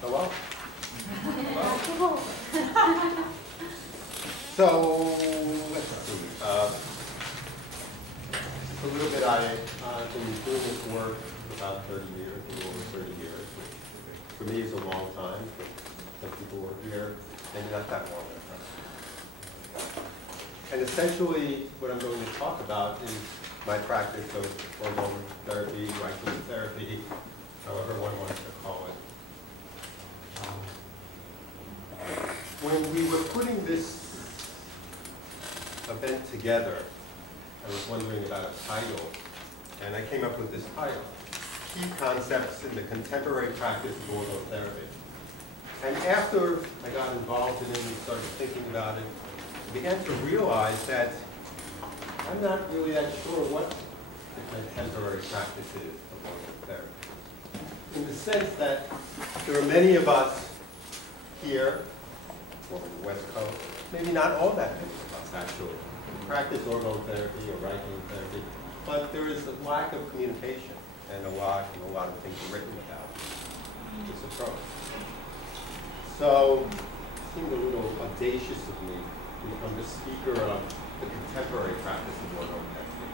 Hello? Hello? So, let's see. A little bit, I've been doing this work for about 30 years, a little over 30 years, which for me is a long time. Some people were here, maybe not that long a time. And essentially, what I'm going to talk about is my practice of hormone therapy, Reichian therapy, however one wants to call it. When we were putting this event together, I was wondering about a title, and I came up with this title, Key Concepts in the Contemporary Practice of Orgone Therapy. And after I got involved in it and started thinking about it, I began to realize that I'm not really that sure what the contemporary practice is of orgone therapy. In the sense that there are many of us here, or on the West Coast, maybe not all that many of us actually, practice orgone therapy or Reichian therapy, but there is a lack of communication and a lot of things written about this approach. So it seemed a little audacious of me to become the speaker of the contemporary practice of orgone therapy.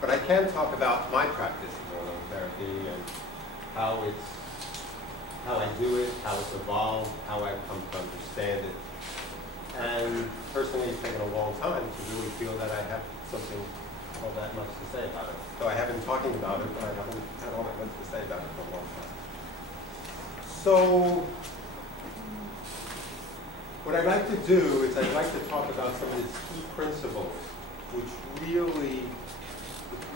But I can talk about my practice of orgone therapy and how I do it, how it's evolved, how I've come to understand it. And personally, it's taken a long time to really feel that I have something all that much to say about it. So I have been talking about it, but I haven't had all that much to say about it for a long time. So what I'd like to do is I'd like to talk about some of these key principles which really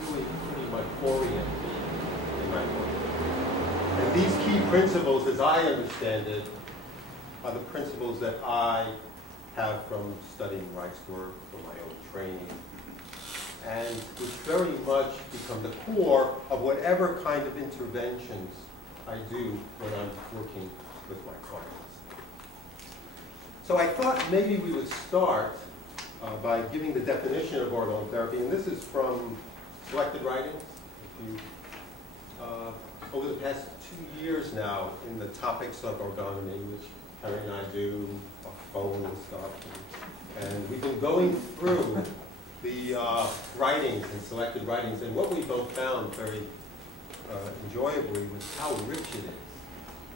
pretty much orient me in my work. And these key principles, as I understand it, are the principles that I have from studying Reich's work, from my own training, and which very much become the core of whatever kind of interventions I do when I'm working with my clients. So I thought maybe we would start by giving the definition of orgone therapy, and this is from Selected Writings. Over the past 2 years now, in the topics of orgonomy, which Harry and I do, phone and stuff, and we've been going through the writings and selected writings, and what we both found very enjoyably was how rich it is.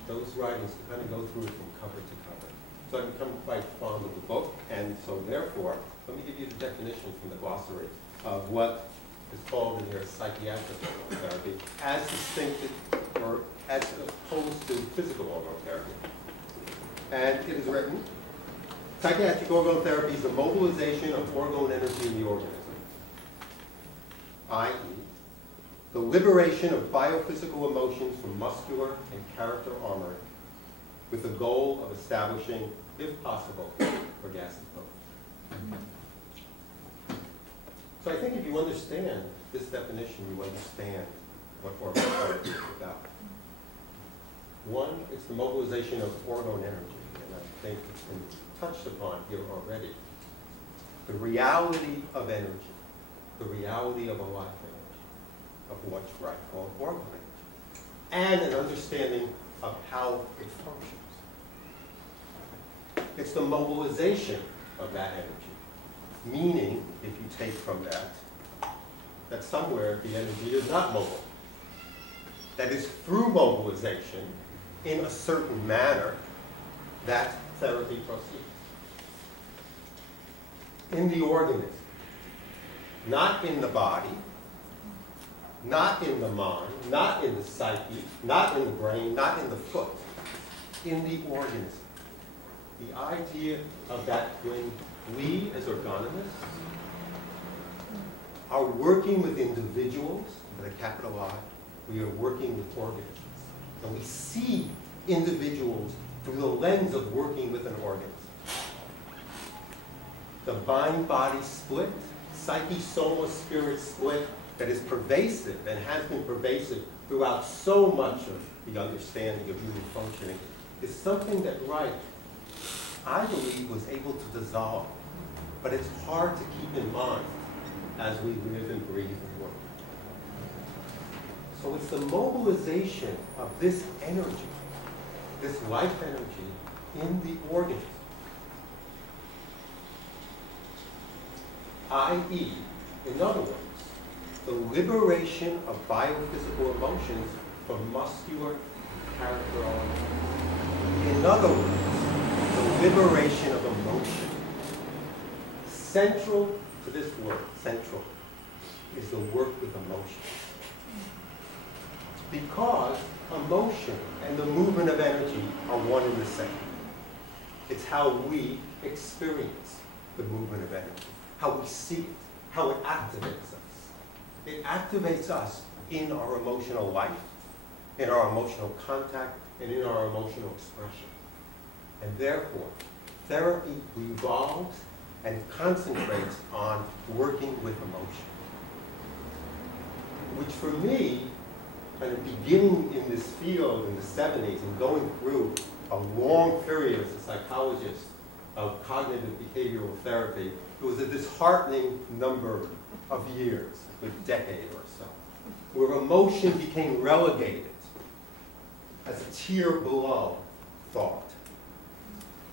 Those writings, to kind of go through it from cover to cover. So I've become quite fond of the book, and so therefore, let me give you the definition from the glossary of what is called in here psychiatric orgone therapy, as distinct or as opposed to physical orgone therapy. And it is written, psychiatric orgone therapy is the mobilization of orgone energy in the organism, i.e., the liberation of biophysical emotions from muscular and character armoring with the goal of establishing, if possible, orgasmic mode. So I think if you understand this definition, you understand what orgone therapy is about. One, it's the mobilization of orgone energy, and I think it's been touched upon here already. The reality of energy, the reality of a life energy, of what's Reich called orgone energy, and an understanding of how it functions. It's the mobilization of that energy, meaning, if you take from that somewhere the energy is not mobile. That is, through mobilization, in a certain manner, that therapy proceeds. In the organism, not in the body, not in the mind, not in the psyche, not in the brain, not in the foot, in the organism. The idea of that when we, as orgonomists, are working with individuals, with a capital I, we are working with organisms. And we see individuals through the lens of working with an organism. The mind-body split, psyche-soma-spirit split that is pervasive and has been pervasive throughout so much of the understanding of human functioning is something that Reich, I believe, was able to dissolve. But it's hard to keep in mind as we live and breathe and work. So it's the mobilization of this energy, this life energy in the organs, i.e., in other words, the liberation of biophysical emotions from muscular character. In other words, the liberation of emotion. Central to this work, central, is the work with emotion. Because emotion and the movement of energy are one and the same. It's how we experience the movement of energy, how we see it, how it activates us. It activates us in our emotional life, in our emotional contact, and in our emotional expression. And therefore, therapy revolves and concentrates on working with emotion. Which for me, kind of beginning in this field in the 70s and going through a long period as a psychologist of cognitive behavioral therapy, it was a disheartening number of years, a decade or so, where emotion became relegated as a tier below thought.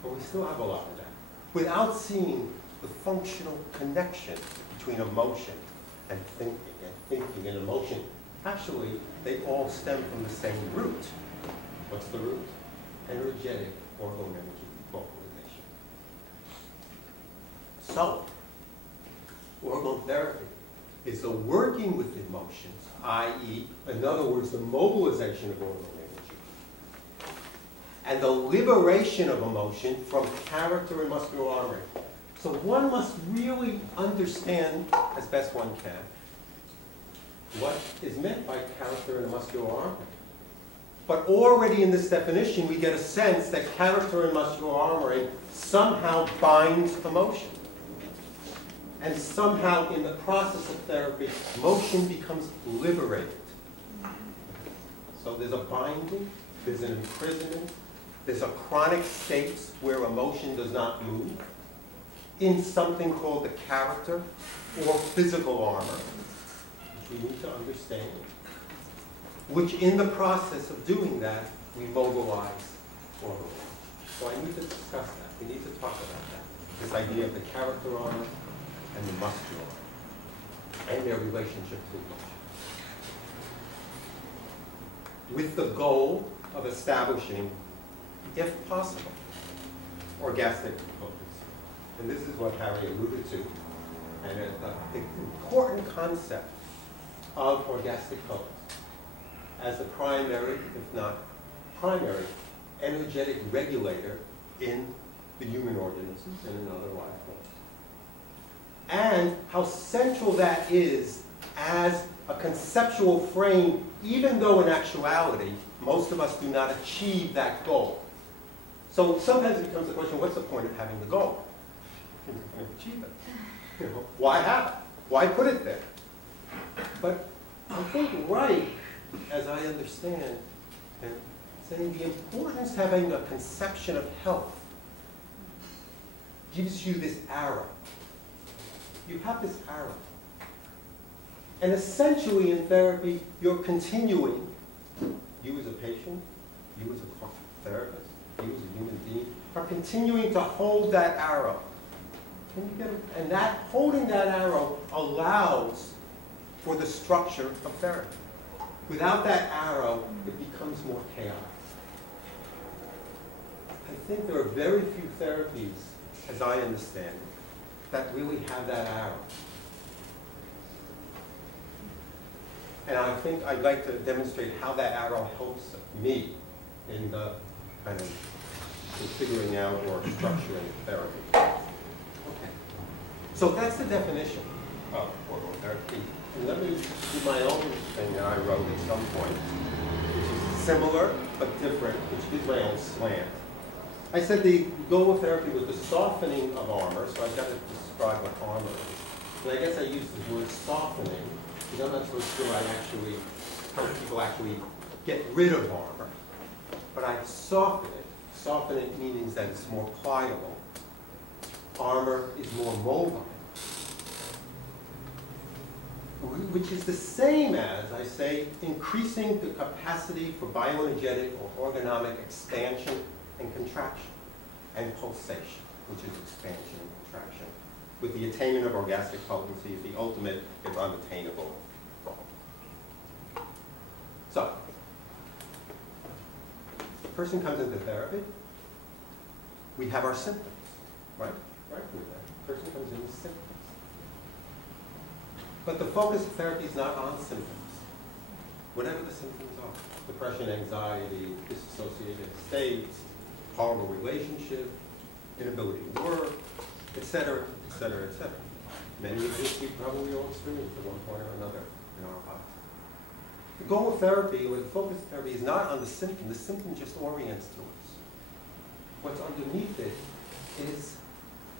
But we still have a lot of that, without seeing the functional connection between emotion and thinking and emotion. Actually, they all stem from the same root. What's the root? Energetic orgone energy vocalization. So, orgone therapy is the working with emotions, i.e., in other words, the mobilization of orgone energy, and the liberation of emotion from character and muscular armoring. So one must really understand, as best one can, what is meant by character and muscular armoring. But already in this definition, we get a sense that character and muscular armoring somehow binds emotion. And somehow in the process of therapy, motion becomes liberated. So there's a binding, there's an imprisonment, there's a chronic state where emotion does not move in something called the character or physical armor, which we need to understand, which in the process of doing that, we mobilize orgone. So I need to discuss that. We need to talk about that. This idea of the character armor and the muscular armor and their relationship to emotion. With the goal of establishing, if possible, orgastic focus. And this is what Harry alluded to. And the important concept of orgastic focus as the primary, if not primary, energetic regulator in the human organisms and in other life forms. And how central that is as a conceptual frame, even though in actuality, most of us do not achieve that goal. So sometimes it becomes the question, what's the point of having the goal? You're not going to achieve it. Why have it? Why put it there? But I think Reich, as I understand, and saying the importance of having a conception of health gives you this arrow. You have this arrow. And essentially in therapy, you're continuing, you as a patient, you as a therapist, you as a human being, are continuing to hold that arrow. Can you get it? And that holding that arrow allows for the structure of therapy. Without that arrow, it becomes more chaotic. I think there are very few therapies, as I understand it, that really have that arrow. And I think I'd like to demonstrate how that arrow helps me in the kind of figuring out or structuring therapy. Okay. So that's the definition of orgone therapy. And let me do my own thing that I wrote at some point, which is similar but different, which gives my own slant. I said the goal of therapy was the softening of armor, so I've got to describe what armor is. And I guess I used the word softening, because I'm not so sure I actually help people actually get rid of armor. But I soften it. Soften it means that it's more pliable. Armor is more mobile. which is the same as, I say, increasing the capacity for bioenergetic or orgonomic expansion and contraction, and pulsation, which is expansion and contraction, with the attainment of orgasmic potency is the ultimate, if unattainable, goal. So, the person comes into therapy, we have our symptoms, right? Right? The person comes in with symptoms. But the focus of therapy is not on symptoms, whatever the symptoms are. Depression, anxiety, dissociative states, horrible relationship, inability to work, etc., etc., etc. Many of these we probably all experienced at one point or another in our lives. The goal of therapy, or the focus of therapy, is not on the symptom. The symptom just orients to us. What's underneath it is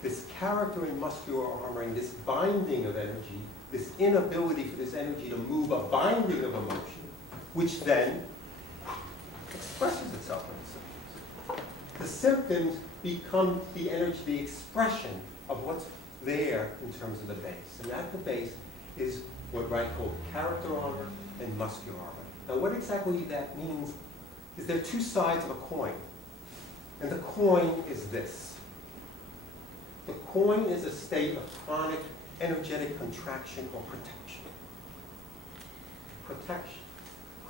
this character and muscular armoring, this binding of energy, this inability for this energy to move, a binding of emotion, which then expresses itself in the symptoms. The symptoms become the energy, the expression of what's there in terms of the base. And at the base is what Reich called character armor and muscular armor. Now what exactly that means is there are two sides of a coin. And the coin is this. The coin is a state of chronic energetic contraction or protection. Protection.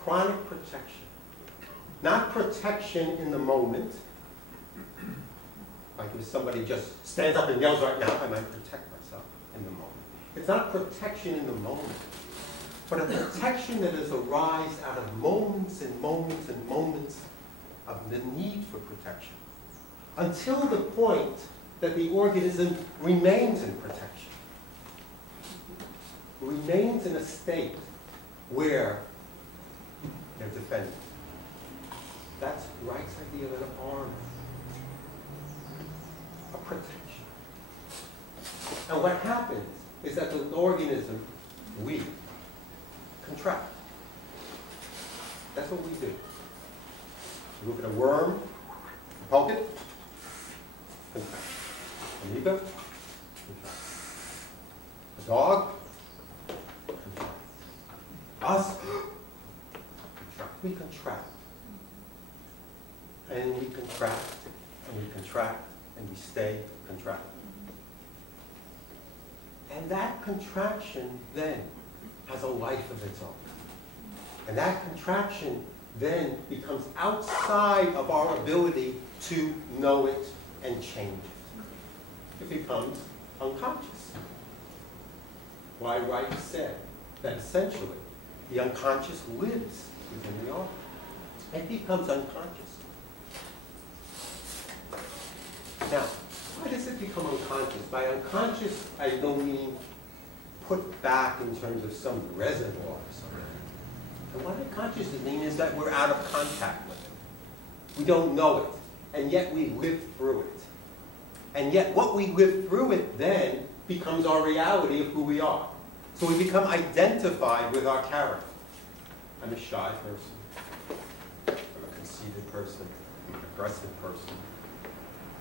Chronic protection. Not protection in the moment. Like if somebody just stands up and yells right now, I might protect myself in the moment. It's not protection in the moment, but a protection that is arised out of moments and moments and moments of the need for protection, until the point that the organism remains in protection, remains in a state where they're defended. That's Reich's idea of an armor, a protection. And what happens is that the organism, we, contract. That's what we do. You look at a worm, you poke it, contract. Amoeba, contract. A dog, contract. Us, contract. We contract. And we contract, and we contract, and we stay contracted. And that contraction then has a life of its own. And that contraction then becomes outside of our ability to know it and change it. It becomes unconscious. Why Reich said that essentially the unconscious lives within the armor. It becomes unconscious. Now, why does it become unconscious? By unconscious, I don't mean put back in terms of some reservoir or something. And what unconscious means is that we're out of contact with it. We don't know it, and yet we live through it. And yet what we live through it then becomes our reality of who we are. So we become identified with our character. I'm a shy person. I'm a conceited person. I'm an aggressive person.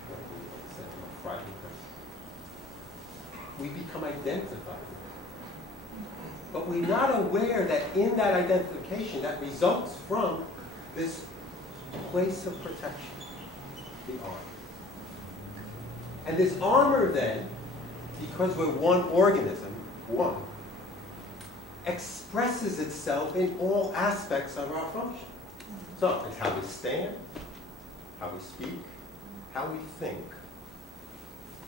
I'm a frightened person. We become identified with it. But we're not aware that in that identification that results from this place of protection, the armor. And this armor then, because we're one organism, one, expresses itself in all aspects of our function. So it's how we stand, how we speak, how we think,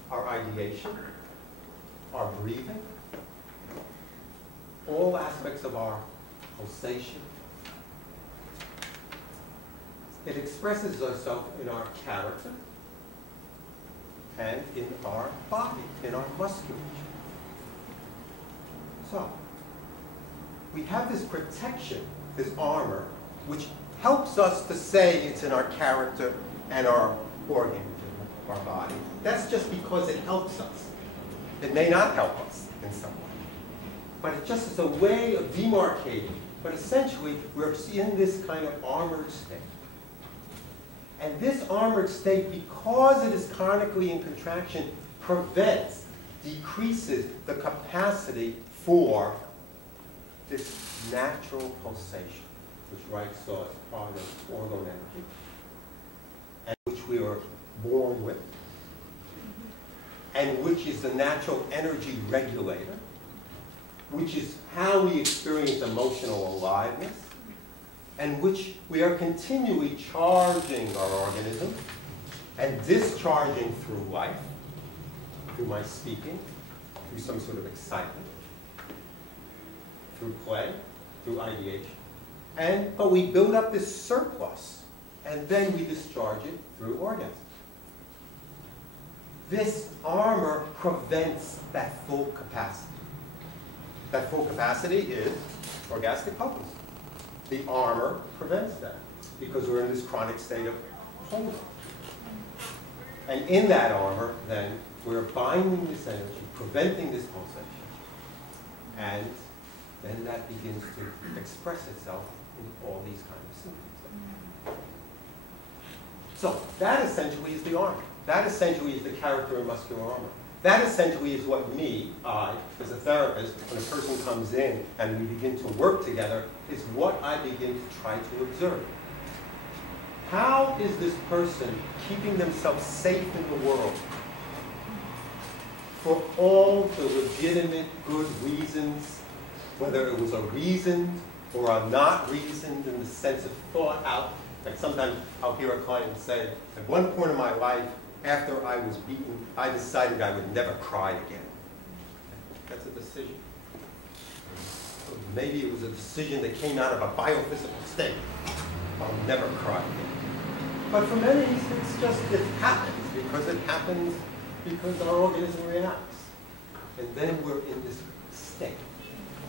our ideation, our breathing, all aspects of our pulsation. It expresses itself in our character and in our body, in our musculature. So, we have this protection, this armor, which helps us to say it's in our character and our organs, our body. That's just because it helps us. It may not help us in some way. But it just is a way of demarcating. But essentially, we're in this kind of armored state. And this armored state, because it is chronically in contraction, prevents, decreases the capacity for this natural pulsation, which Reich saw as part of orgone energy, and which we are born with, and which is the natural energy regulator, which is how we experience emotional aliveness, and which we are continually charging our organism and discharging through life, through my speaking, through some sort of excitement, through play, through ideation. But we build up this surplus, and then we discharge it through orgasm. This armor prevents that full capacity. That full capacity is orgastic potency. The armor prevents that because we're in this chronic state of holding. And in that armor, then, we're binding this energy, preventing this pulsation. And then that begins to express itself in all these kinds of symptoms. So that essentially is the armor. That essentially is the character and muscular armor. That essentially is what I, as a therapist, when a person comes in and we begin to work together, is what I begin to try to observe. How is this person keeping themselves safe in the world for all the legitimate good reasons, whether it was a reasoned or a not reasoned in the sense of thought out? Like sometimes I'll hear a client say, at one point in my life, after I was beaten, I decided I would never cry again. That's a decision. Maybe it was a decision that came out of a biophysical state. I'll never cry again. But for many, it's just, it happens because our organism reacts. And then we're in this state.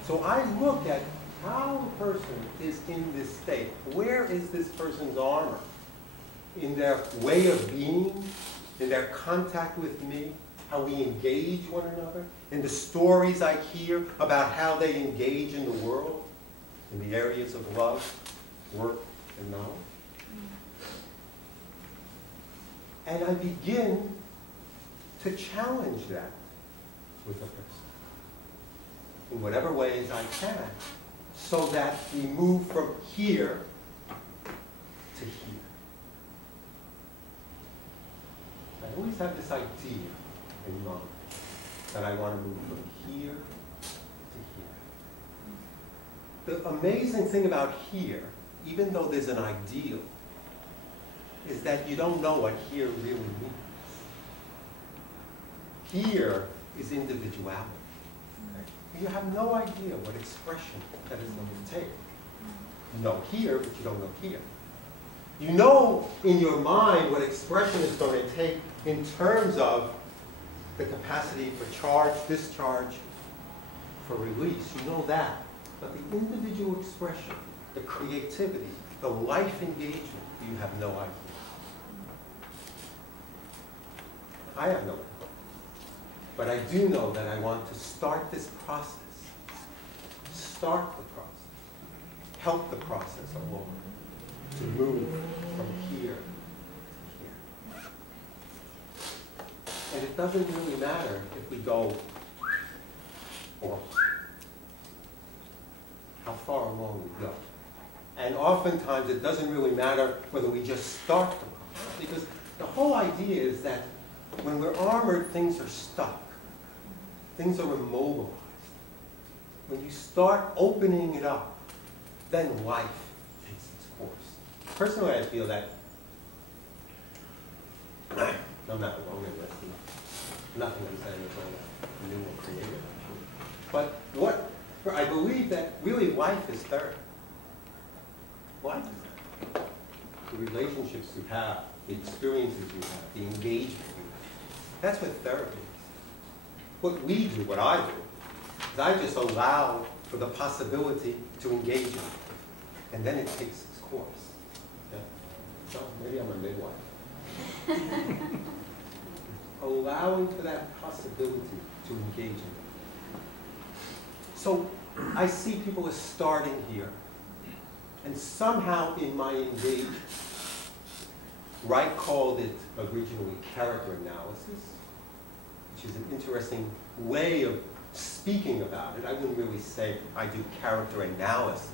So I look at how a person is in this state. Where is this person's armor? In their way of being, in their contact with me, how we engage one another, in the stories I hear about how they engage in the world, in the areas of love, work, and knowledge. And I begin to challenge that with a person in whatever ways I can, so that we move from here to here. I always have this idea in mind that I want to move from here to here. The amazing thing about here, even though there's an ideal, is that you don't know what here really means. Here is individuality. Okay? You have no idea what expression that is going to take. You know here, but you don't know here. You know in your mind what expression is going to take in terms of the capacity for charge, discharge, for release. You know that. But the individual expression, the creativity, the life engagement, you have no idea. I have no idea. But I do know that I want to start this process. Start the process. Help the process along. To move from here to here. And it doesn't really matter if we go or how far along we go. And oftentimes it doesn't really matter whether we just start the process, because the whole idea is that when we're armored, things are stuck. Things are immobilized. When you start opening it up, then life takes its course. Personally, I feel that I'm not alone in this. Nothing I'm saying is all new or creative. But I believe that really life is therapy. Life is therapy. The relationships you have, the experiences you have, the engagement you have. That's what therapy is. What we do, what I do, is I just allow for the possibility to engage in it. And then it takes its course. Yeah? So maybe I'm a midwife. Allowing for that possibility to engage in it. So I see people as starting here. And somehow in my engagement, Reich called it originally character analysis, which is an interesting way of speaking about it, I wouldn't really say I do character analysis,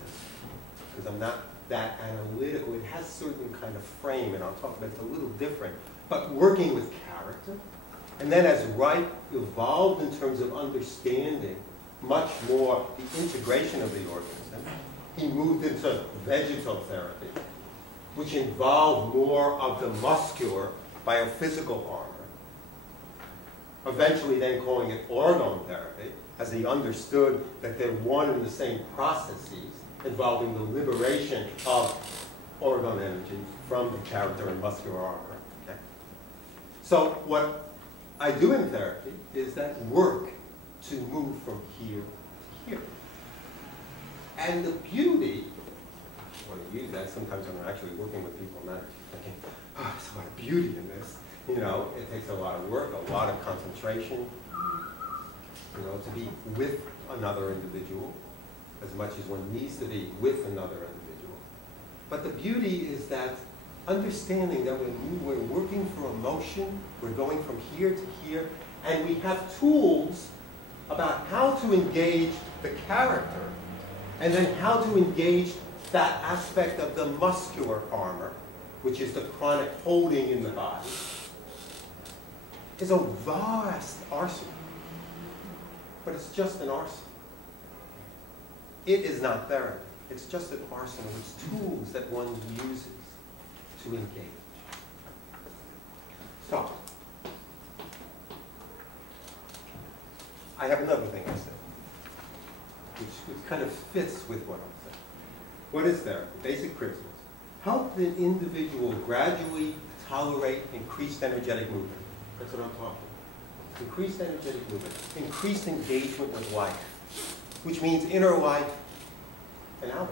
because I'm not that analytical. It has a certain kind of frame, and I'll talk about it, it's a little different. But working with character, and then as Reich evolved in terms of understanding much more the integration of the organism, he moved into vegetal therapy, which involved more of the muscular biophysical armor. Eventually then calling it orgone therapy, as he understood that they're one and the same processes involving the liberation of orgone energy from the character and muscular armor. Okay? So what I do in therapy is that work to move from here to here. And the beauty, when I use that, sometimes when I'm actually working with people, I'm not thinking, oh, there's a lot of beauty in this. You know, it takes a lot of work, a lot of concentration, you know, to be with another individual as much as one needs to be with another individual. But the beauty is that understanding that when we're working for emotion, we're going from here to here, and we have tools about how to engage the character, and then how to engage that aspect of the muscular armor, which is the chronic holding in the body, is a vast arsenal. But it's just an arsenal. It is not therapy. It's just an arsenal. It's tools that one uses to engage. So, I have another thing I said, which kind of fits with what I'm saying. What is therapy? Basic principles. Help the individual gradually tolerate increased energetic movement. That's what I'm talking about. Increased energetic movement. Increased engagement with life, which means inner life and outer life.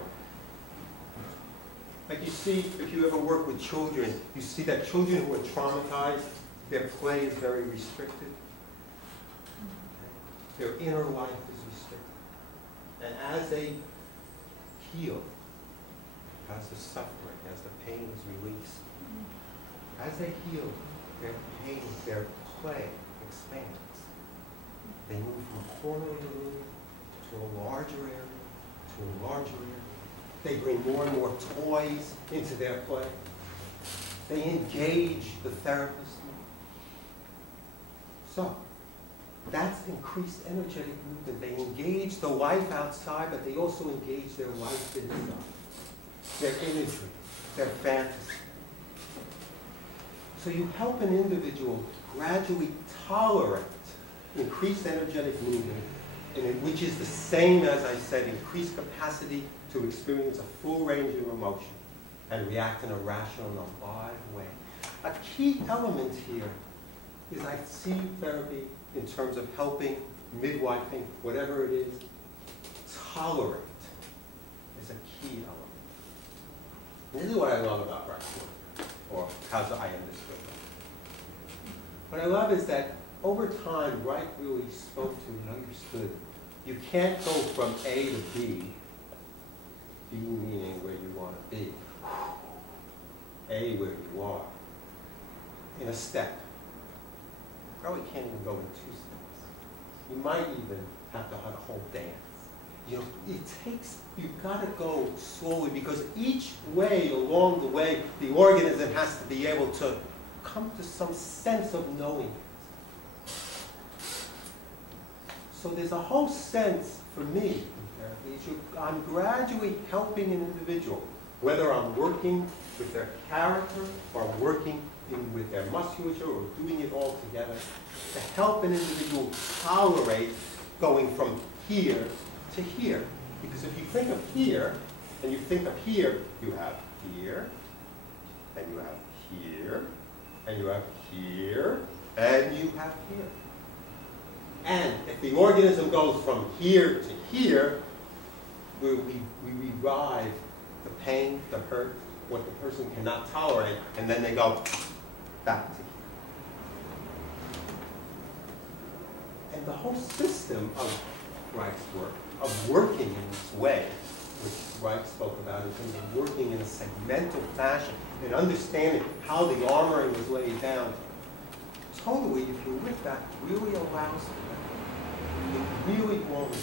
Like you see, if you ever work with children, you see that children who are traumatized, their play is very restricted. Their inner life is restricted. And as they heal, as the suffering, as the pain is released, as they heal, their pain, their play expands. They move from a corner of the room to a larger area, to a larger area. They bring more and more toys into their play. They engage the therapist more. So, that's increased energetic movement. They engage the life outside, but they also engage their life inside. Their imagery, their fantasy. So you help an individual gradually tolerate increased energetic movement, which is the same as I said, increased capacity to experience a full range of emotion and react in a rational and alive way. A key element here is I see therapy in terms of helping, midwifing, whatever it is, tolerate is a key element. And this is what I love about Reich's work, or how I understood it. What I love is that over time, Reich really spoke to and understood you can't go from A to B, B meaning where you want to be, A where you are, in a step. You probably can't even go in 2 steps. You might even have to have a whole dance. You know, it takes, you've got to go slowly, because each way along the way, the organism has to be able to come to some sense of knowing it. So there's a whole sense for me, I'm gradually helping an individual, whether I'm working with their character or working with their musculature or doing it all together, to help an individual tolerate going from here to here. Because if you think of here, and you think of here, you have here, and you have here, and you have here, and you have here. And if the organism goes from here to here, we revive the pain, the hurt, what the person cannot tolerate, and then they go back to here. And the whole system of Reich's work, of working in this way, which Reich spoke about in terms of working in a segmental fashion and understanding how the armoring was laid down, totally, if you're with that, really allows for that. It really won't.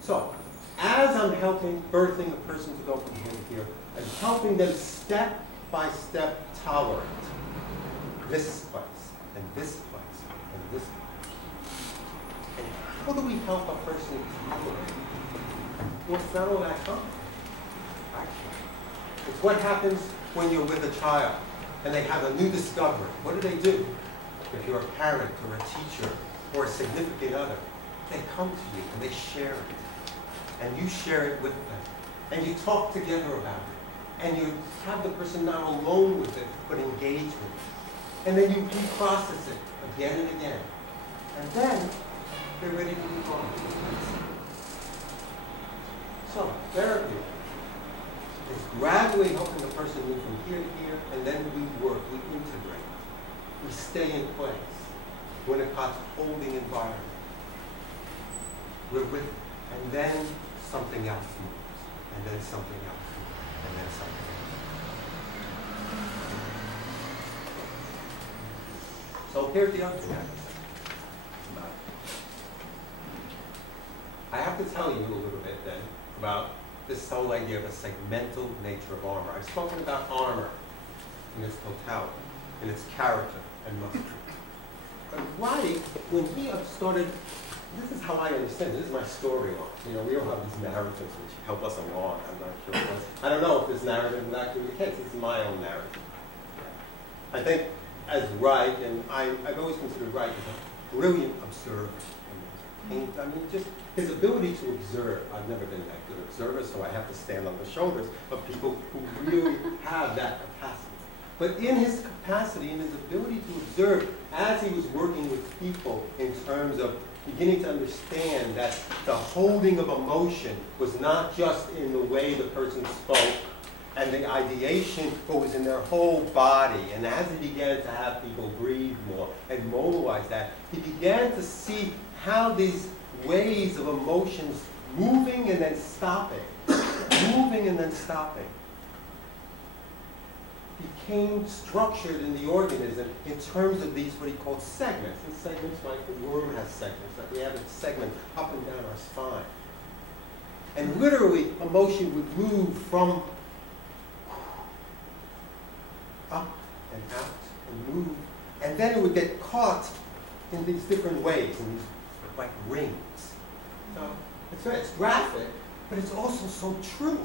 So, as I'm helping, birthing a person to go from here to here, I'm helping them step by step tolerate this place, and this place, and this place. And how do we help a person tolerate? Well, it's not all that complicated, actually. It's what happens when you're with a child and they have a new discovery. What do? If you're a parent or a teacher or a significant other, they come to you and they share it. And you share it with them. And you talk together about it. And you have the person not alone with it, but engage with it. And then you reprocess it again and again. And then they're ready to move on. So, therapy is gradually helping the person move from here to here, and then we work, we integrate. We stay in place. Winnicott's holding environment. We're with it. And then something else moves. And then something else moves. And then something else. So here's the other thing I have to say about it. I have to tell you a little bit then about this whole idea of a segmental nature of armor. I've spoken about armor in its totality, in its character and muscle. But Reich, when he started, this is how I understand it. This is my storyline. You know, we all have these narratives which help us along. I'm not sure. I don't know if this narrative is actually the case. This is my own narrative. I think as Reich, and I've always considered Reich as a brilliant observer. I mean, just his ability to observe. I've never been that good observer, so I have to stand on the shoulders of people who really have that capacity. But in his capacity, in his ability to observe, as he was working with people in terms of beginning to understand that the holding of emotion was not just in the way the person spoke and the ideation, but was in their whole body. And as he began to have people breathe more and mobilize that, he began to see how these waves of emotions moving and then stopping, moving and then stopping, became structured in the organism in terms of these, what he called segments. And segments like the worm has segments, like we have a segment up and down our spine. And literally, emotion would move from up and out and move, and then it would get caught in these different ways, in these like rings. So it's graphic, but it's also so true.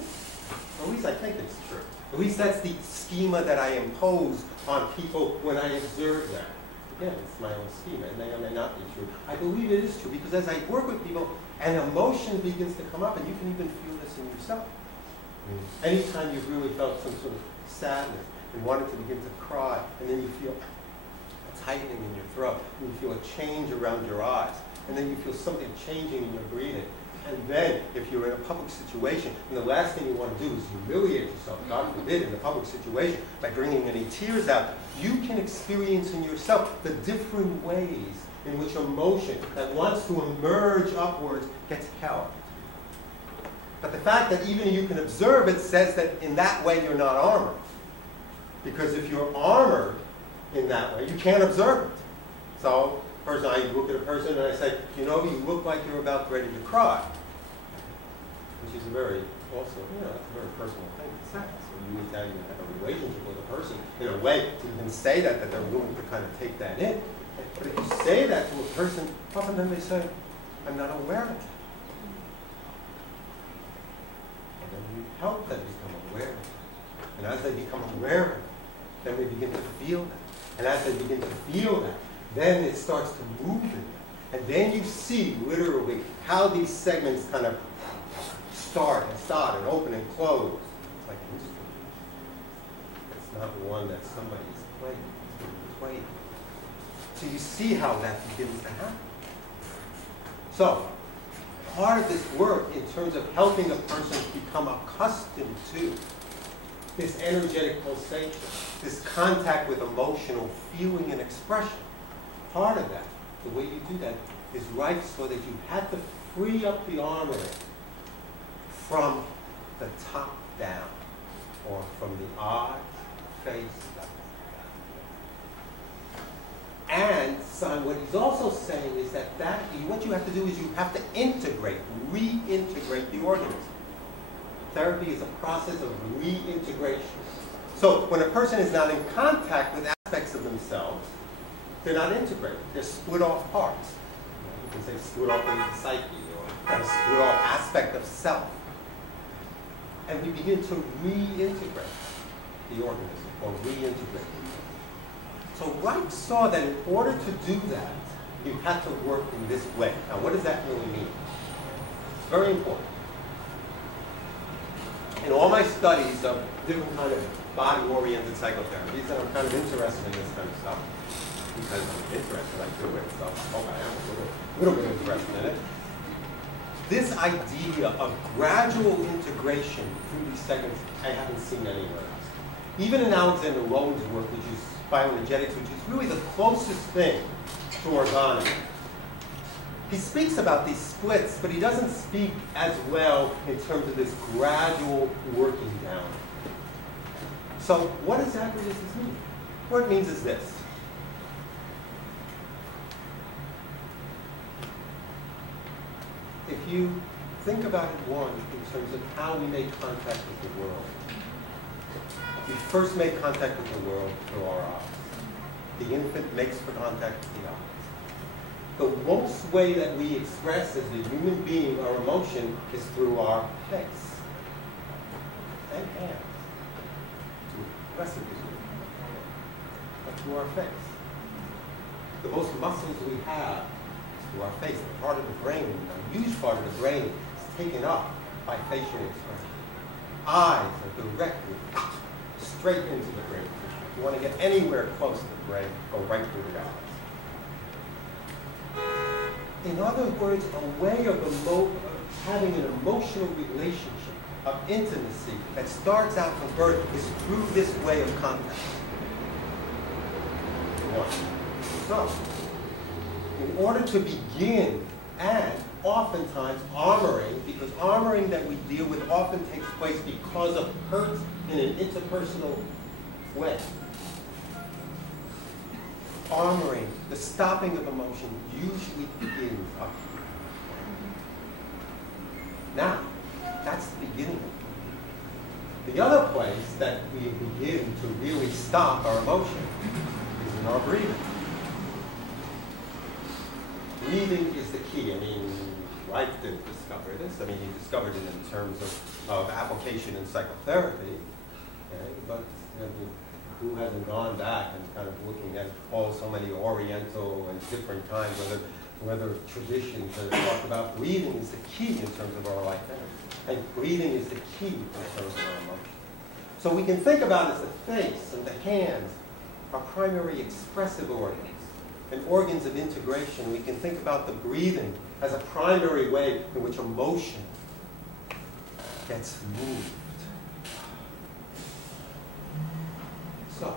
Or at least I think it's true. At least that's the schema that I impose on people when I observe them. Again, it's my own schema. It may or may not be true. I believe it is true because as I work with people, an emotion begins to come up, and you can even feel this in yourself. Anytime you've really felt some sort of sadness and wanted to begin to cry, and then you feel a tightening in your throat, and you feel a change around your eyes, and then you feel something changing in your breathing. And then, if you're in a public situation, and the last thing you want to do is humiliate yourself, God forbid, in a public situation, by bringing any tears out, you can experience in yourself the different ways in which emotion that wants to emerge upwards gets held. But the fact that even you can observe it says that in that way you're not armored. Because if you're armored in that way, you can't observe it. So, first I look at a person and I say, you know, you look like you're about ready to cry. Which is a very, also, you know, that's a very personal thing to say. So you need to have a relationship with a person in a way to even say that they're willing to kind of take that in. But if you say that to a person, often then they say, I'm not aware of it. And then you help them become aware of it. And as they become aware of it, then they begin to feel that. And as they begin to feel that, then it starts to move in them. And then you see, literally, how these segments kind of start and start and open and close. It's like an instrument. It's not one that somebody's playing. It's playing. So you see how that begins to happen. So, part of this work in terms of helping a person become accustomed to this energetic pulsation, this contact with emotional feeling and expression, part of that, the way you do that, is right so that you had to free up the armoring from the top down, or from the eyes, face, and what he's also saying is that, what you have to do is you have to integrate, reintegrate the organism. Therapy is a process of reintegration. So when a person is not in contact with aspects of themselves, they're not integrated. They're split off parts. You can say split off into the psyche, or a split off aspect of self. And we begin to reintegrate the organism, or reintegrate. So Reich saw that in order to do that, you had to work in this way. Now, what does that really mean? It's very important. In all my studies of different kind of body-oriented psychotherapies, and I'm kind of interested in this kind of stuff, because I'm interested, I do it, so I hope I am a little bit interested in it. This idea of gradual integration through these segments, I haven't seen anywhere else. Even in Alexander Rowen's work, which is bioenergetics, which is really the closest thing to Orgone, he speaks about these splits, but he doesn't speak as well in terms of this gradual working down. So what exactly does this mean? What it means is this. If you think about it, one, in terms of how we make contact with the world. We first make contact with the world through our eyes. The infant makes for contact with the eyes. The most way that we express as a human being our emotion is through our face and hands. To express it, but through our face. The most muscles we have is through our face. The part of the brain, a huge part of the brain, is taken up by facial expression. Eyes are directly straight into the brain. If you want to get anywhere close to the brain, go right through the eyes. In other words, a way of having an emotional relationship of intimacy that starts out from birth is through this way of contact. So, in order to begin, and oftentimes armoring, because armoring that we deal with often takes place because of hurt in an interpersonal way. Armoring, the stopping of emotion, usually begins up here. Now, that's the beginning. The other place that we begin to really stop our emotion is in our breathing. Breathing is the key. I mean, Reich didn't discover this. I mean, he discovered it in terms of application in psychotherapy. Okay? But who hasn't gone back and kind of looking at so many Oriental and different times, whether traditions that talk about breathing is the key in terms of our life energy. And breathing is the key in terms of our emotion. So we can think about it as the face and the hands are primary expressive organs and organs of integration. We can think about the breathing as a primary way in which emotion gets moved. So,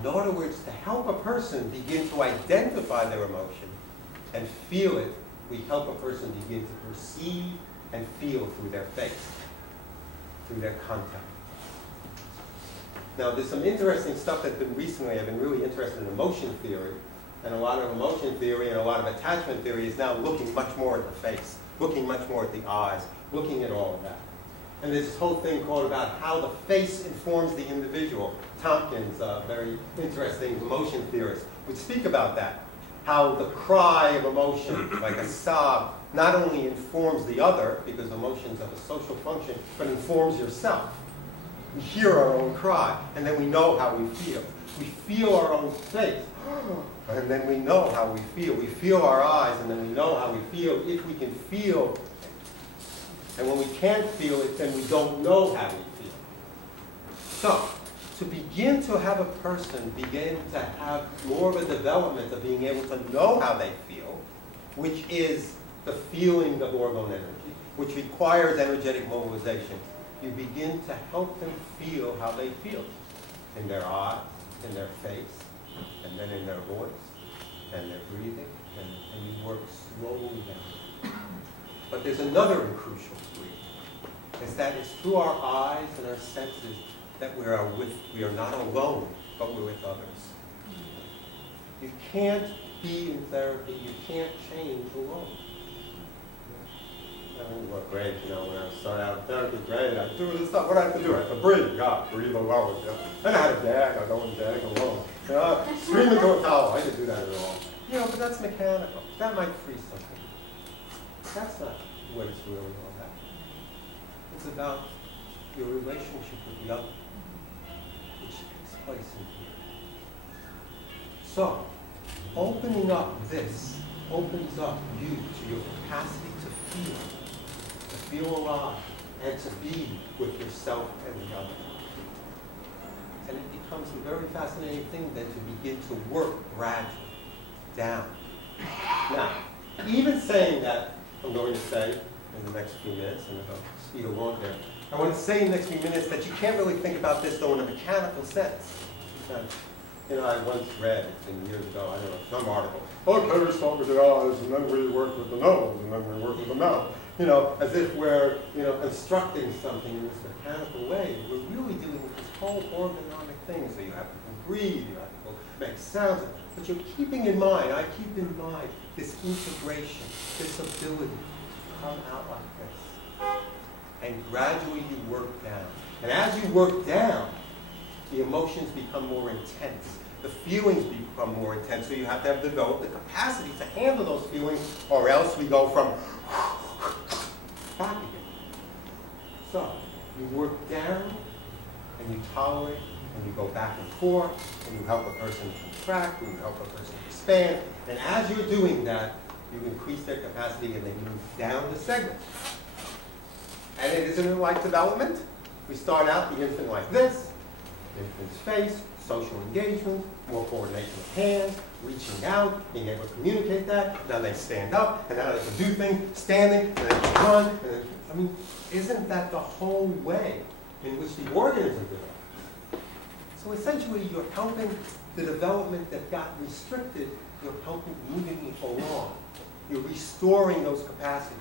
in other words, to help a person begin to identify their emotion and feel it, we help a person begin to perceive and feel through their face, through their contact. Now, there's some interesting stuff that's been recently. I've been really interested in emotion theory, and a lot of emotion theory and a lot of attachment theory is now looking much more at the face, looking much more at the eyes, looking at all of that. And there's this whole thing called about how the face informs the individual. Tompkins, a very interesting emotion theorist, would speak about that. How the cry of emotion, like a sob, not only informs the other, because emotions have a social function, but informs yourself. We hear our own cry, and then we know how we feel. We feel our own face, and then we know how we feel. We feel our eyes, and then we know how we feel if we can feel. And when we can't feel it, then we don't know how we feel. So, to begin to have a person begin to have more of a development of being able to know how they feel, which is the feeling of orgone energy, which requires energetic mobilization, you begin to help them feel how they feel in their eyes, in their face, and then in their voice, and their breathing, and you work slowly down. But there's another crucial degree, is that it's through our eyes and our senses that we are not alone, but we're with others. You can't key in therapy. You can't change alone. I mean, what grade, when I started out in therapy grade, I do this stuff. What do I have to do? I have to breathe. God, breathe alone. Then I had a gag. I go and gag alone. Scream into a towel. I didn't do that at all. But that's mechanical. That might free something. That's not what it's really all about. It's about your relationship with the other, which takes place in here. So, opening up this opens up you to your capacity to feel alive, and to be with yourself and the other. And it becomes a very fascinating thing then to begin to work gradually down. Now, even saying that, I'm going to say in the next few minutes, and I'll speed along there, I want to say in the next few minutes that you can't really think about this though in a mechanical sense. I once read, it's been years ago, I don't know, some article. Okay, we start with the eyes, and then we work with the nose, and then we work with the mouth. As if we're, constructing something in this mechanical way. We're really dealing with this whole orgonomic thing. So you have to breathe, you have to make sounds. But you're keeping in mind, I keep in mind, this integration, this ability to come out like this. And gradually you work down. And as you work down, the emotions become more intense. The feelings become more intense. So you have to develop the capacity to handle those feelings, or else we go from back again. So you work down, and you tolerate, and you go back and forth, and you help a person contract, and you help a person expand. And as you're doing that, you increase their capacity, and they move down the segment. And it isn't like development. We start out the infant like this, infant's face, social engagement, more coordination of hands, reaching out, being able to communicate that. Now they stand up, and now they can do things standing, and they can run. And then, isn't that the whole way in which the organism develops? So essentially, you're helping the development that got restricted. You're helping moving it along. You're restoring those capacities.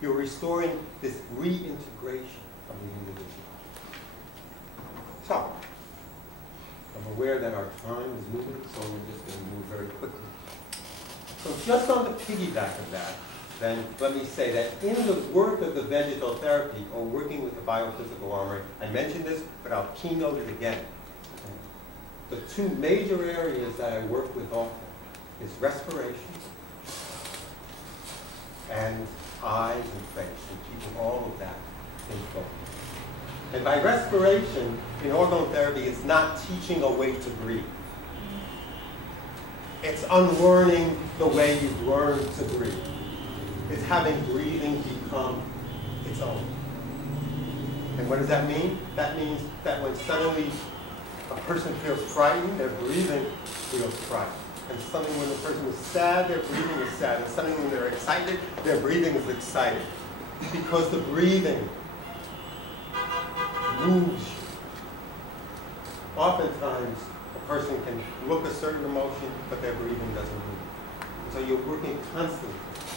You're restoring this reintegration of the individual. So, I'm aware that our time is moving, so we're just going to move very quickly. So just on the piggyback of that, then let me say that in the work of the vegetal therapy, or working with the biophysical armory, I mentioned this, but I'll keynote it again. The two major areas that I work with often is respiration and eyes and face, and keeping all of that in focus. And by respiration, in orgone therapy, it's not teaching a way to breathe. It's unlearning the way you've learned to breathe. It's having breathing become its own. And what does that mean? That means that when suddenly a person feels frightened, their breathing feels frightened. And suddenly when the person is sad, their breathing is sad. And suddenly when they're excited, their breathing is excited. Because the breathing moves you. Oftentimes, a person can look a certain emotion, but their breathing doesn't move. And so you're working constantly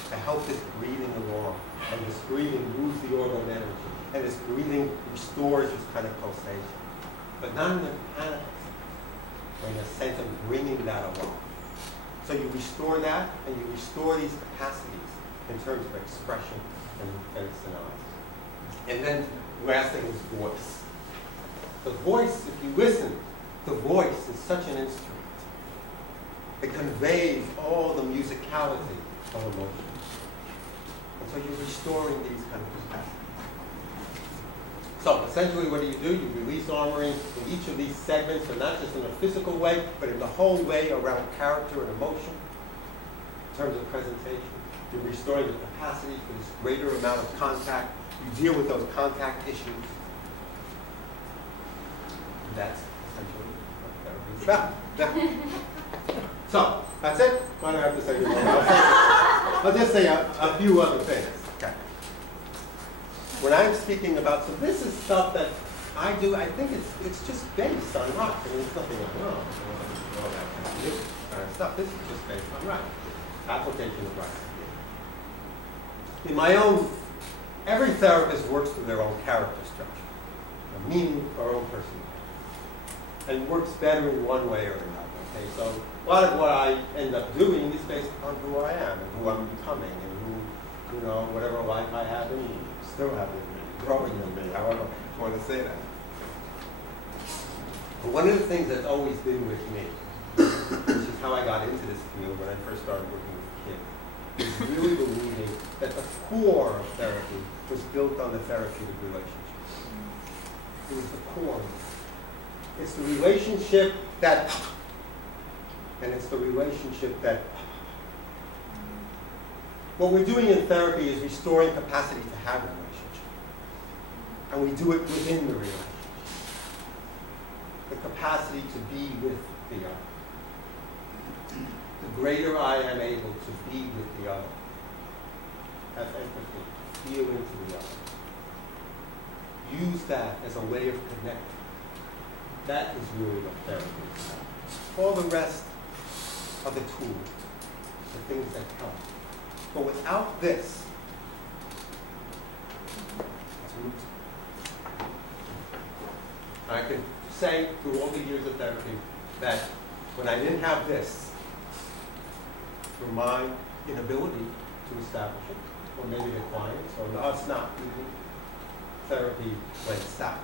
to help this breathing along. And this breathing moves the orgone energy. And this breathing restores this kind of pulsation. But not in the mechanical sense, but in a sense of bringing that along. So you restore that, and you restore these capacities in terms of expression and face and eyes. And then last thing is voice. The voice, if you listen, the voice is such an instrument. It conveys all the musicality of emotion. And so you're restoring these kind of capacities. So essentially what do? You release armoring in each of these segments, but not just in a physical way, but in the whole way around character and emotion, in terms of presentation. You're restoring the capacity for this greater amount of contact. You deal with those contact issues. That's essentially what therapy is about. So, that's it. Why do I have to say more? I'll just say a few other things. Okay. When I'm speaking about, so this is stuff that I do, I think it's just based on rock. I mean, it's nothing like, all that kind of stuff. This is just based on rock. Application of rock. In my own, every therapist works through their own character structure, meaning our own personality, and works better in one way or another. Okay, so a lot of what I end up doing is based upon who I am and who I'm becoming and who, you know, whatever life I have in me, still have in me, growing in me, however you want to say that. But one of the things that's always been with me, which is how I got into this field when I first started working with kids, is really believing that the core of therapy was built on the therapeutic relationship. It was the core. It's the relationship that, and it's the relationship that, what we're doing in therapy is restoring capacity to have a relationship. And we do it within the relationship. The capacity to be with the other. The greater I am able to be with the other, have empathy, feel into the other, use that as a way of connecting. That is really what therapy is about. All the rest are the tools, the things that help. But without this, it's moot. I can say through all the years of therapy that when I didn't have this, through my inability to establish it, or maybe the clients, or us not using therapy went south.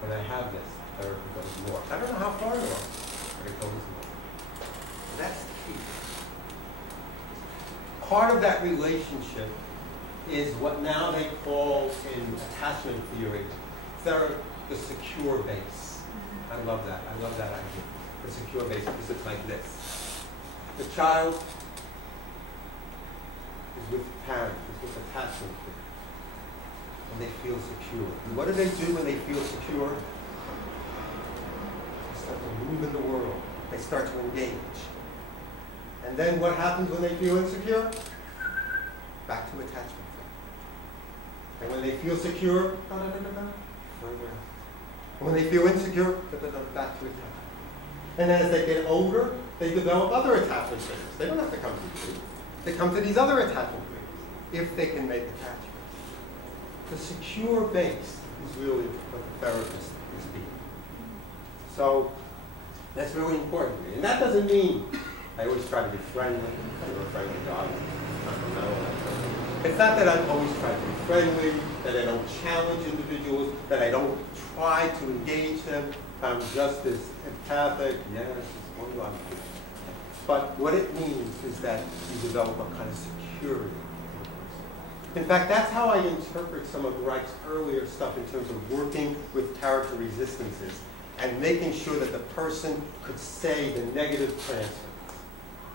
When I have this, therapy goes north. I don't know how far north, but it goes north. That's the key. Part of that relationship is what now they call in attachment theory, the secure base. I love that. I love that idea. The secure base, because it's like this. The child is with the parent, is with attachment theory. And they feel secure. And what do they do when they feel secure? They start to move in the world. They start to engage. And then what happens when they feel insecure? Back to attachment. And when they feel secure, further out. And when they feel insecure, back to attachment. And then as they get older, they develop other attachment triggers. They don't have to come to you. They come to these other attachment triggers if they can make attachment. The secure base is really what the therapist is being. So that's really important to me. And that doesn't mean I always try to be friendly. I'm a friendly dog. It's not that I always try to be friendly, that I don't challenge individuals, that I don't try to engage them. I'm just as empathic. Yes, it's one love. But what it means is that you develop a kind of security. In fact, that's how I interpret some of Reich's earlier stuff in terms of working with character resistances and making sure that the person could say the negative transference.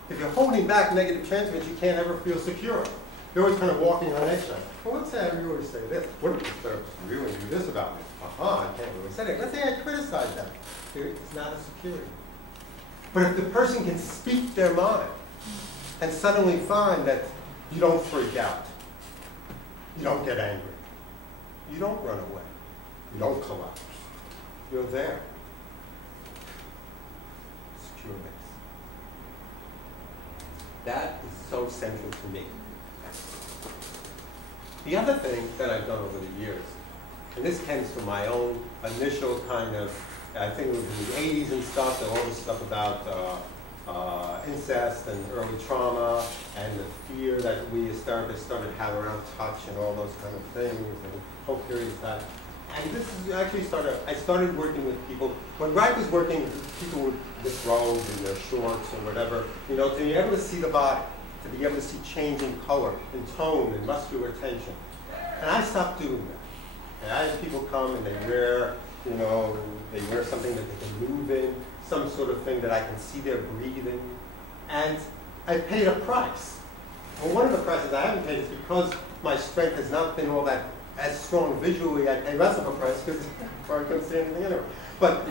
If you're holding back negative transference, you can't ever feel secure. You're always kind of walking on eggshells. Well, let's say I really say this. What if the therapist really do this about me? I can't really say that. Let's say I criticize them. It's not a security. But if the person can speak their mind and suddenly find that you don't freak out, you don't get angry. You don't run away. You don't collapse. You're there. Secure base. That is so central to me. The other thing that I've done over the years, and this comes from my own initial kind of, I think it was in the 80s and stuff, and all this stuff about incest and early trauma and the fear that we as therapists started having around touch and all those kind of things and the whole period of time. And this is actually I started working with people. When Reich was working, people would disrobe in their shorts or whatever, you know, to be able to see the body, to be able to see change in color, in tone, and muscular tension. And I stopped doing that. And I had people come and they wear, you know, they wear something that they can move in, some sort of thing that I can see their breathing. And I paid a price. Well, one of the prices I haven't paid is because my strength has not been all that as strong visually. I pay less of a price because I couldn't see anything anyway. But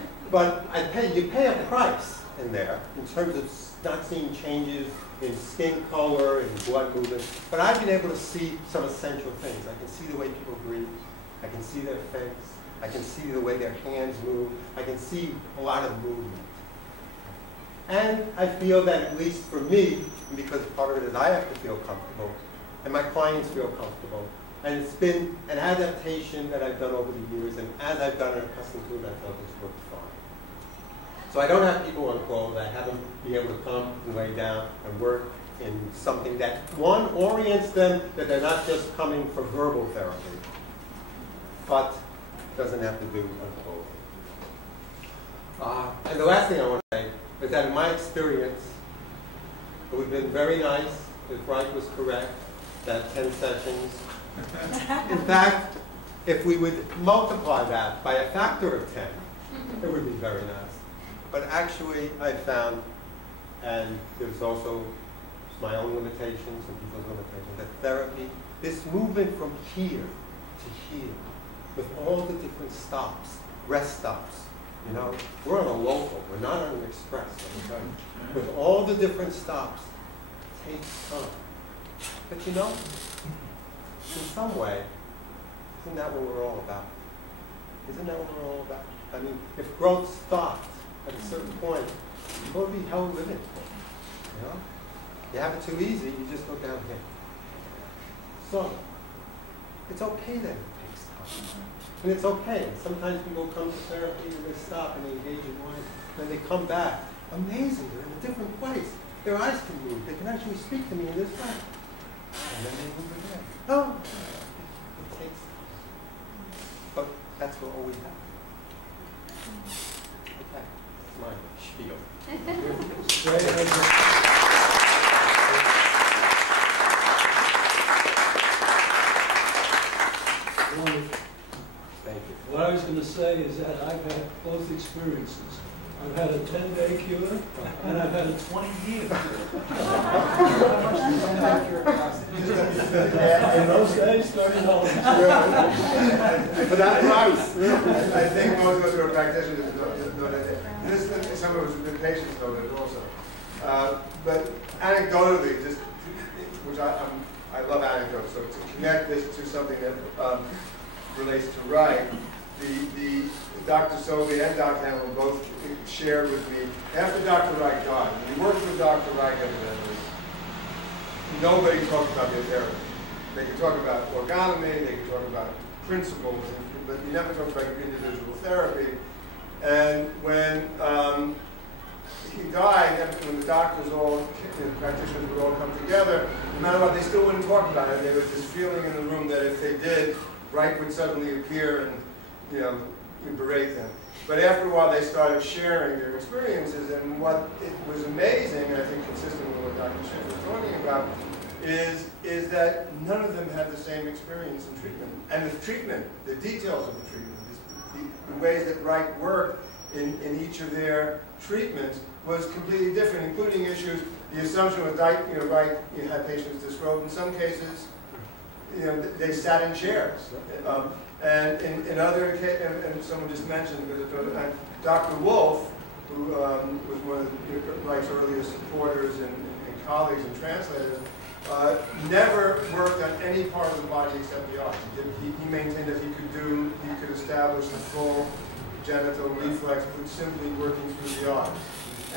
you pay a price in there in terms of not seeing changes in skin color and blood movement. But I've been able to see some essential things. I can see the way people breathe. I can see their face. I can see the way their hands move. I can see a lot of movement. And I feel that, at least for me, because part of it is I have to feel comfortable, and my clients feel comfortable, and it's been an adaptation that I've done over the years, and as I've gotten accustomed to it, I felt it's worked fine. So I don't have people on call that haven't been able to come and lay down and work in something that, one, orients them that they're not just coming for verbal therapy, but doesn't have to do with clothing. And the last thing I want to say is that in my experience, it would have been very nice if Reich was correct, that 10 sessions. In fact, if we would multiply that by a factor of 10, it would be very nice. But actually, I found, and there's also my own limitations and people's limitations, that therapy, this movement from here to here, with all the different stops, rest stops, you know, we're on a local, we're not on an express, let me tell you. With all the different stops, takes time. But you know, in some way, isn't that what we're all about? Isn't that what we're all about? I mean, if growth stopped at a certain point, what would be hell living for? You know? You have it too easy, you just go down here. So, it's okay that it takes time. And it's okay. Sometimes people come to therapy and they stop and they engage in one, then they come back. Amazing, they're in a different place. Their eyes can move. They can actually speak to me in this way. And then they move again. Oh, it takes time. But that's what all we have. Okay, that's my spiel. Thank you. What I was going to say is that I've had both experiences. I've had a 10-day cure, and I've had a 20-year cure. In those days, $30. But that's right. I think most of us who are practitioners know that. This, some of us have been patients know that also. But anecdotally, just which I love anecdotes. So to connect this to something that relates to Reich, the Dr. Sobey and Dr. Hamlin both shared with me after Dr. Reich died. When we worked with Dr. Reich evidently, nobody talked about their therapy. They could talk about orgonomy, they could talk about principles, but you never talked about individual therapy. And when he died, when the doctors all, the practitioners would all come together, no matter what, they still wouldn't talk about it. There was this feeling in the room that if they did, Reich would suddenly appear and, you know, berate them. But after a while, they started sharing their experiences, and what it was amazing, and I think consistent with what Dr. Schiff was talking about, is that none of them had the same experience in treatment. And the treatment, the details of the treatment, the ways that Reich worked in each of their treatments was completely different, including issues. The assumption was, Reich had patients disrobed. In some cases, you know, they sat in chairs. And in other cases, and someone just mentioned, Dr. Wolf, who was one of Reich's earliest supporters and colleagues and translators, never worked on any part of the body except the eyes. He maintained that he could establish the full genital reflex with simply working through the eyes.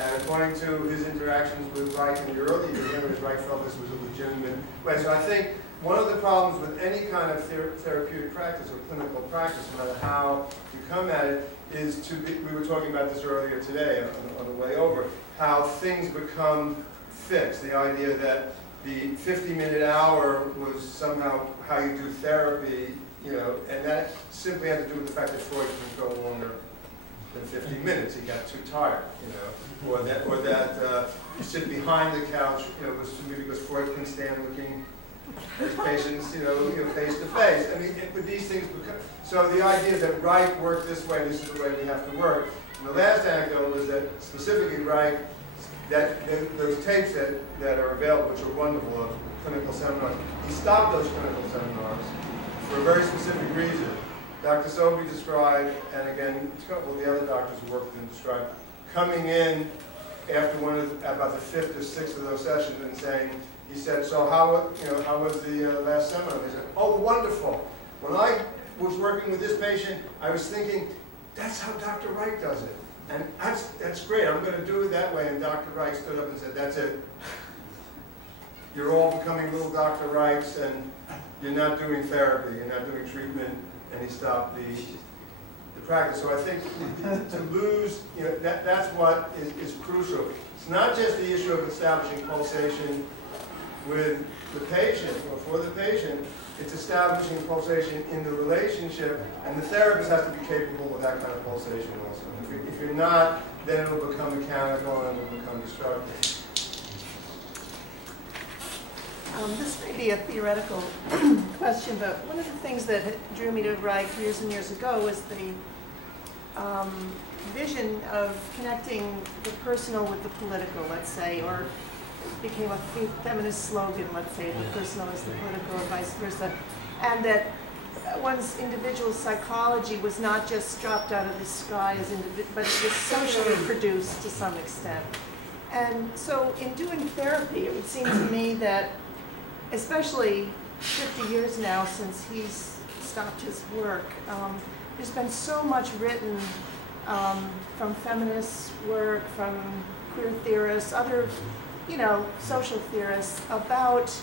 And according to his interactions with Reich in the early years, Reich felt this was a legitimate way. So I think one of the problems with any kind of therapeutic practice or clinical practice, no matter how you come at it, is to be, we were talking about this earlier today on the way over, how things become fixed. The idea that the 50-minute hour was somehow how you do therapy, you know, and that simply had to do with the fact that Freud couldn't go longer than 50 minutes. He got too tired, you know, or that you sit behind the couch, you know, was because Freud can stand looking his patients, you know, face to face. I mean, but these things become, so the idea that Reich worked this way, this is the way we have to work. And the last anecdote was that specifically Reich, those tapes that are available, which are wonderful, of clinical seminars, he stopped those clinical seminars for a very specific reason. Dr. Sobey described, and again, well, the other doctors who worked with him described, coming in after about the 5th or 6th of those sessions and saying, he said, so how was the last seminar? They said, oh, wonderful. When I was working with this patient, I was thinking, that's how Dr. Reich does it. And that's great, I'm going to do it that way. And Dr. Reich stood up and said, that's it. You're all becoming little Dr. Reichs, and you're not doing therapy, you're not doing treatment. And he stopped the practice. So I think to lose, that's what is crucial. It's not just the issue of establishing pulsation with the patient or for the patient, it's establishing pulsation in the relationship, and the therapist has to be capable of that kind of pulsation also. If you're not, then it will become mechanical and it will become destructive. This may be a theoretical question, but one of the things that drew me to Reich years and years ago was the vision of connecting the personal with the political, let's say, or it became a feminist slogan, let's say, the personal is the political, or vice versa, and that one's individual psychology was not just dropped out of the sky as but it was socially produced to some extent. And so in doing therapy, it would seem to me that, especially 50 years now since he's stopped his work, there's been so much written from feminist work, from queer theorists, other, social theorists about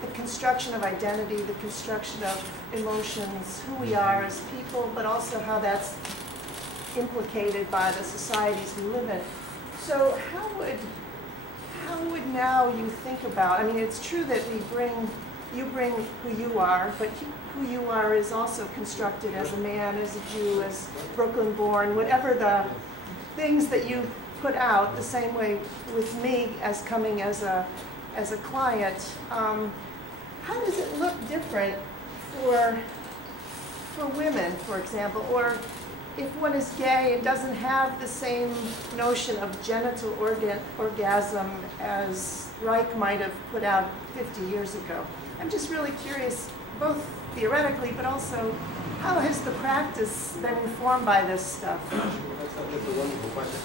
the construction of identity, the construction of emotions, who we are as people, but also how that's implicated by the societies we live in. So how would now you think about, I mean, it's true that you bring who you are, but who you are is also constructed as a man, as a Jew, as Brooklyn born, whatever the things that you put out, the same way with me as coming as a client. How does it look different for women, for example, or if one is gay and doesn't have the same notion of genital orgasm as Reich might have put out 50 years ago? I'm just really curious, both theoretically, but also how has the practice been informed by this stuff? That's a wonderful question.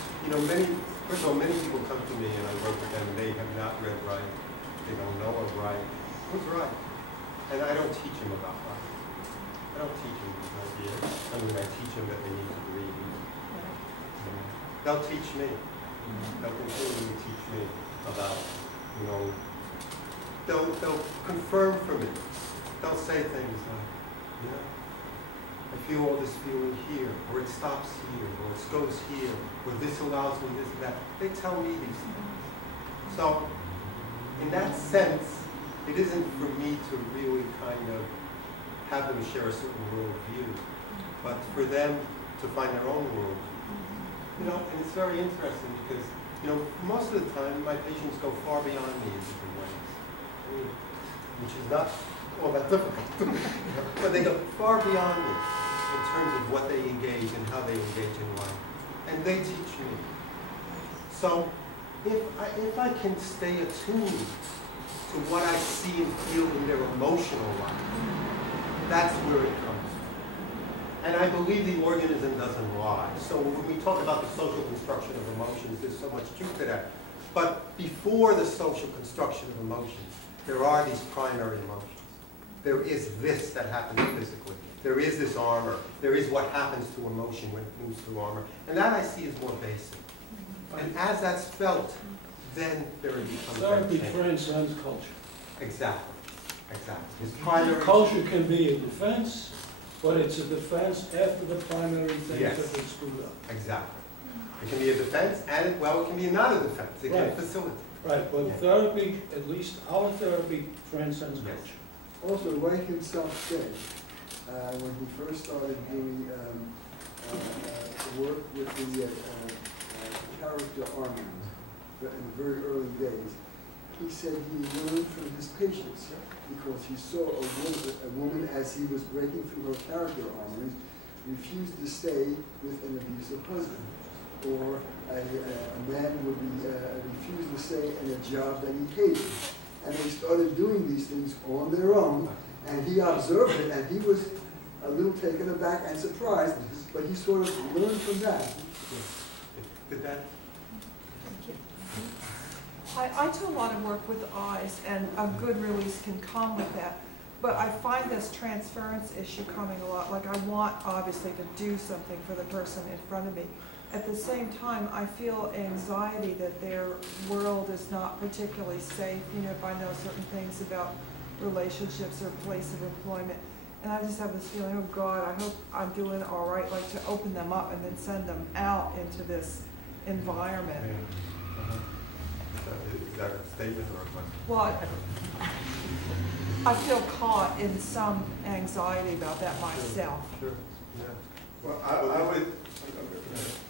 First of all, many people come to me and I work with them and they have not read Reich. They don't know of Reich. Who's Reich? And I don't teach them about Reich. I don't teach them these ideas. I mean, I teach them that they need to read. They'll teach me. They'll continue to teach me about, they'll confirm for me. They'll say things like, I feel all this feeling here, or it stops here, or it goes here, or this allows me this and that. They tell me these things. So, in that sense, it isn't for me to really kind of have them share a certain worldview, but for them to find their own worldview. And it's very interesting because, most of the time my patients go far beyond me in different ways, which is not all that difficult. But they go far beyond me in terms of what they engage and how they engage in life. And they teach me. So if I can stay attuned to what I see and feel in their emotional life, that's where it comes from. And I believe the organism doesn't lie. So when we talk about the social construction of emotions, there's so much truth to that. But before the social construction of emotions, there are these primary emotions. There is this that happens physically. There is this armor. There is what happens to emotion when it moves through armor. And that I see as more basic. And as that's felt, then there becomes therapy transcends culture. Exactly. His primary culture can be a defense, but it's a defense after the primary things have been screwed up. Exactly. It can be a defense, and it can be not a defense. It can facilitate. Right, but therapy, at least our therapy, transcends culture. Also, Reich himself said, when he first started doing work with the character armament in the very early days, he said he learned from his patients because he saw a woman as he was breaking through her character armament refused to stay with an abusive husband, or a man would be refused to stay in a job that he hated. And they started doing these things on their own, and he observed it, and he was a little taken aback and surprised, but he sort of learned from that. Did that? I do a lot of work with the eyes, and a good release can come with that. But I find this transference issue coming a lot. Like, I want, obviously, to do something for the person in front of me. At the same time, I feel anxiety that their world is not particularly safe. If I know certain things about relationships or place of employment. And I just have this feeling, oh God, I hope I'm doing all right, like to open them up and then send them out into this environment. Is that a statement or a question? Well, I feel caught in some anxiety about that myself. Sure, yeah. Well, I would,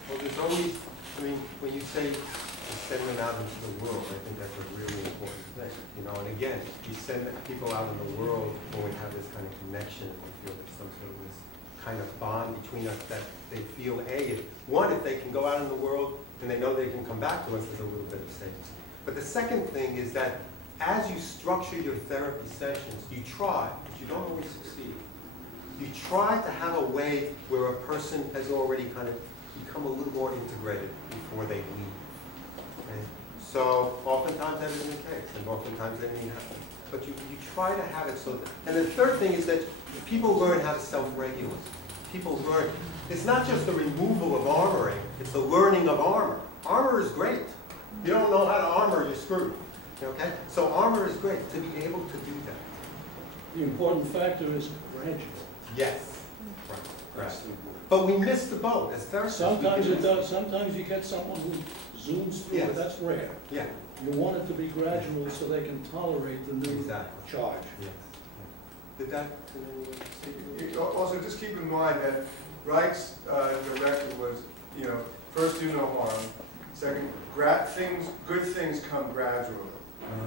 Well, there's always, I mean, when you say to send them out into the world, I think that's a really important thing, you know, and again, we send people out in the world when we have this kind of connection, and we feel there's some sort of this kind of bond between us that they feel, if they can go out in the world and they know they can come back to us, there's a little bit of safety. But the second thing is that as you structure your therapy sessions, you try, but you don't always succeed. You try to have a way where a person has already kind of become a little more integrated before they leave. Okay? So oftentimes that isn't the case, and oftentimes that may happen. But you try to have it so that, and the third thing is that people learn how to self-regulate. People learn. It's not just the removal of armoring, it's the learning of armor. Armor is great. You don't know how to armor, you're screwed. Okay? So armor is great, to be able to do that. The important factor is gradual. Yes. Right. But we miss the boat as therapists. Sometimes it does. Sometimes you get someone who zooms through Yes. it. That's rare. Yeah. You want it to be gradual so they can tolerate the new Exactly. charge. Yes. Did that? also just keep in mind that Reich's directive was, you know, first do no harm, second, good things come gradually.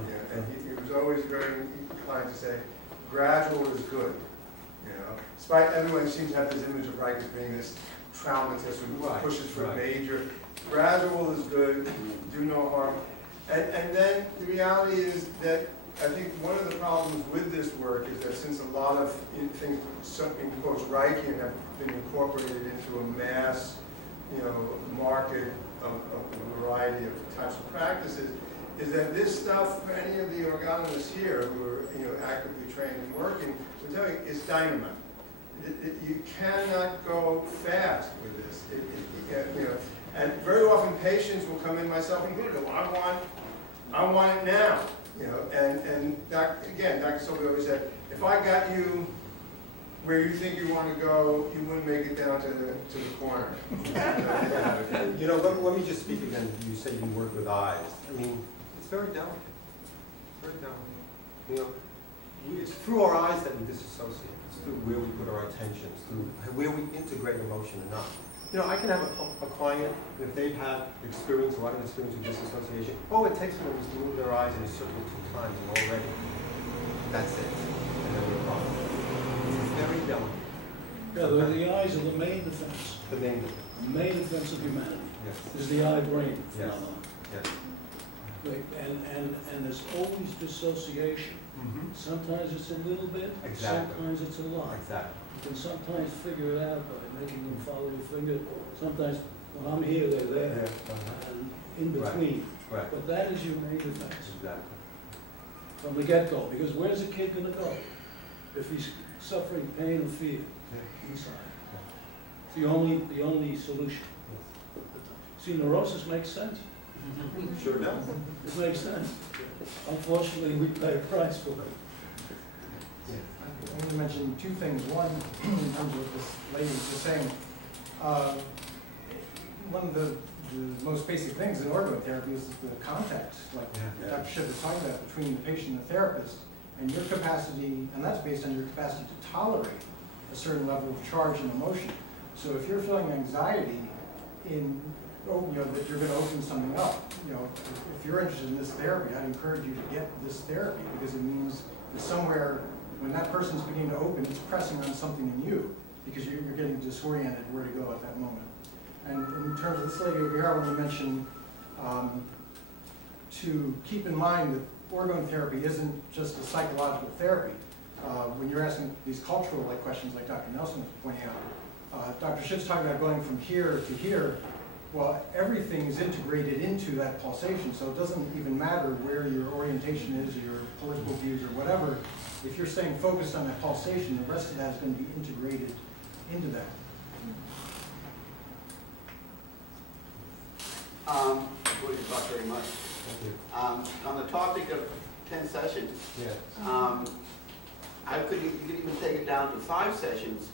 Yeah, and he was always very inclined to say, gradual is good. You know, despite everyone seems to have this image of Reich as being this traumatist who pushes for major. Gradual is good, do no harm. And then the reality is that I think one of the problems with this work is that since a lot of things, in quotes, Reichian have been incorporated into a mass, you know, market of a variety of types of practices, is that this stuff, for any of the orgonomists here who are, you know, actively trained and working, we're telling you, it's dynamite. You cannot go fast with this. You know, and very often patients will come in, myself included, well, I want it now. You know, and again, Dr. Silva always said, if I got you where you think you want to go, you wouldn't make it down to the corner. You know, let me just speak again. You say you work with eyes. I mean, it's very delicate. Very delicate. You know, it's through our eyes that we disassociate. It's through where we put our attention. It's through where we integrate emotion or not. You know, I can have a client, if they've had experience, a lot of experience with disassociation, all it takes for them is to move their eyes in a circle 2 times and already, that's it. And then we're problem. It's very delicate. Yeah, the eyes are the main defense. The main difference. The main defense of humanity Yes. is the eye-brain Yes. phenomenon. Yes. And there's always dissociation. Sometimes it's a little bit, Exactly. sometimes it's a lot. Exactly. You can sometimes figure it out by making them follow your finger. Sometimes when I'm here, they're there, and in between. Right. But that is your main defense Exactly. from the get-go, because where's a kid gonna go if he's suffering pain and fear inside? It's the only solution. See, neurosis makes sense. Sure does. It makes sense. Unfortunately, we pay a price for it. I want to mention 2 things. One, in terms of this lady was saying, one of the most basic things in orgone therapy is the contact, like Dr. Schiff was talking about, between the patient and the therapist, and your capacity, and that's based on your capacity to tolerate a certain level of charge and emotion. So if you're feeling anxiety in, you know, that you're going to open something up, you know, if you're interested in this therapy, I'd encourage you to get this therapy, because it means that somewhere, when that person's beginning to open, it's pressing on something in you, because you're getting disoriented where to go at that moment. And in terms of this lady over here, I want to mention to keep in mind that orgone therapy isn't just a psychological therapy. When you're asking these cultural questions like Dr. Nelson was pointing out, Dr. Schiff's talking about going from here to here. Well, everything is integrated into that pulsation, so it doesn't even matter where your orientation is, or your political views, or whatever. If you're staying focused on that pulsation, the rest of that is going to be integrated into that. Well, you talked very much. Thank you. On the topic of 10 sessions, Yes. you could even take it down to 5 sessions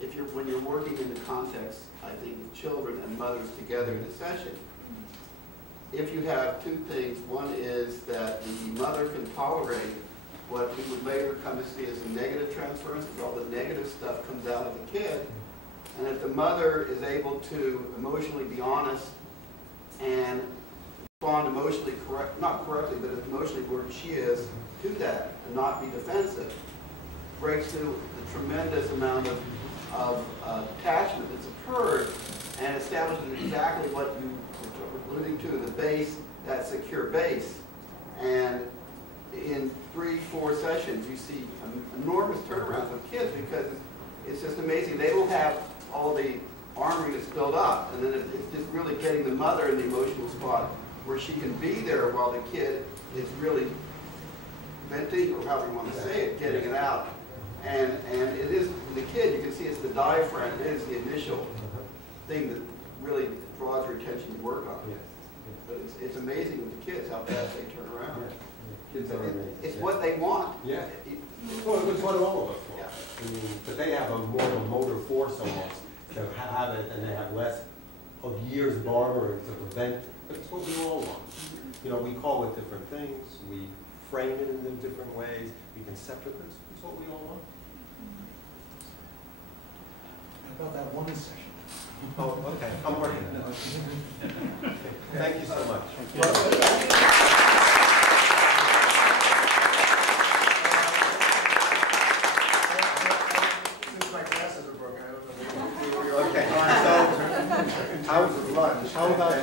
if when you're working in the context, I think, of children and mothers together in a session. If you have 2 things, one is that the mother can tolerate what we would later come to see as a negative transference, because all the negative stuff comes out of the kid. And if the mother is able to emotionally be honest and respond emotionally not correctly, but emotionally where she is to that and not be defensive, breaks through the tremendous amount of attachment that's occurred and establishes exactly what you were alluding to, the base, that secure base. And in 3-4 sessions, you see enormous turnarounds with kids because it's just amazing. They will have all the armoring that's built up, and then it's just really getting the mother in the emotional spot where she can be there while the kid is really venting, or however you want to say it, getting it out. And it is, the kid, you can see it's the diaphragm, it is the initial thing that really draws your attention to work on. But it's amazing with the kids how fast they turn around. Kids are amazing. It's what they want. Yeah. Well, it's what all of us want. Yeah. I mean, but they have a more of a motor force almost to have it, and they have less of years of armoring to prevent it. But it's what we all want. You know, we call it different things. We frame it in different ways. We can separate this. It's what we all want. How about that one session? Oh, okay. I'm working on it. Thank you so much. Since my glasses are broken, I don't know where we are. Okay. So, how about